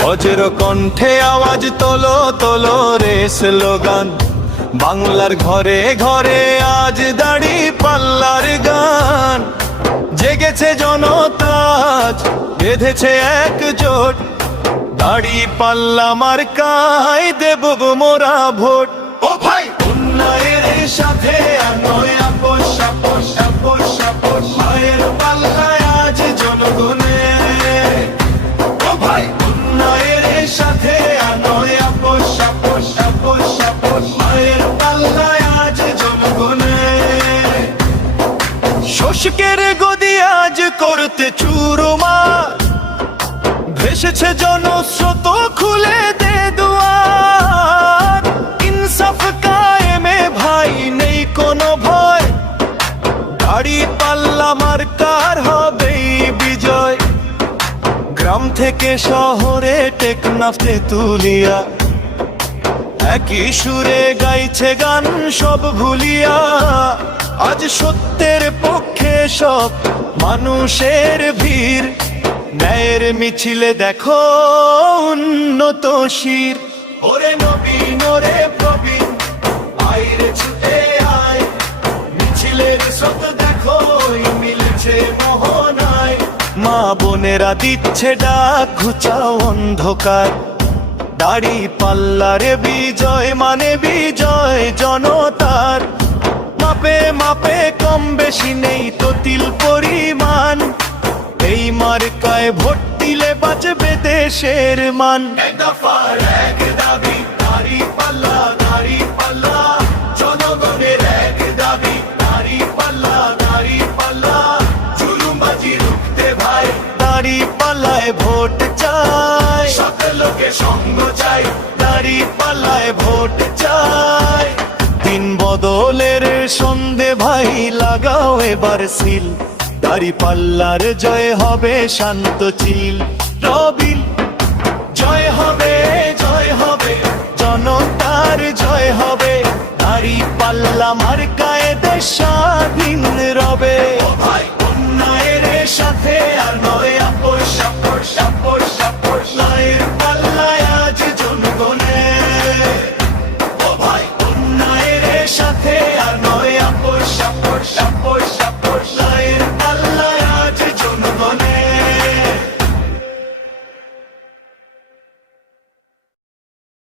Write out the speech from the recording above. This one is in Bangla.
বজ্র কণ্ঠে আওয়াজ তোলো তোলো রে স্লোগান, বাংলার ঘরে ঘরে আজ দাড়ি পাল্লার গান। জেগেছে জনতা আজ, বেঁধেছে একজোট, দাড়ি পাল্লা মার্কায় দেব মোরা ভোট। ও ভাই উন্নয়নের সাথে নয় আপোষ আপোষ আপোষ আপোষ, মায়ের পাল্লায় আজ জনগণের। ও ভাই উন্নয়নের সাথে নয় আপোষ আপোষ আপোষ আপোষ, মায়ের পাল্লায় আজ জনগণের। শোষকের গদি আজ করতে চুরমার, ভেসেছে জনস্রোত খুলে দে দুয়ার। ইনসাফ কায়েমে ভাই নেই কোনো ভয়, দাড়ি পাল্লা মার্কার হবেই বিজয়। গ্রাম থেকে শহরে টেকনাফ তেতুলিয়া, একই সুরে গাইছে গান সব ভুলিয়া। আজ সত্যের পক্ষে সব মানুষের ভিড়, ন্যায়ের মিছিলে দেখো উন্নত শির। ওরে নবীন ওরে প্রবীণ আইরে ছুটে আয়, মিছিলের স্রোত দেখো মিলছে মোহনায়। মা বোনেরা দিচ্ছে ডাক ঘুচাও অন্ধকার, দাড়ি পাল্লারে বিজয় মানে বিজয় জনতার। মাপে মাপে কম বেশি নেই তো তিল পরিমাণ, এই মার্কায় ভোট দিলে বাঁচবে দেশের মান। এক দফার এক দাবি, দাড়ি পাল্লা দাড়ি পাল্লা, জনগণের এক দাবি, দাড়ি পাল্লা দাড়ি পাল্লা। জুলুমবাজি রুখতে ভাই দাড়ি পাল্লায় ভোট চাই, সকলকে সঙ্গ চাই, দাড়ি পাল্লায় ভোট চাই। দিন বদলের সন্ধে ভাই লাগাও এবার সিল, দাড়ি পাল্লার জয় হবে শান্ত চিল। রবিল জয় হবে জনতার জয় হবে, দাড়ি পাল্লা মার্কায় দেশ স্বাধীন।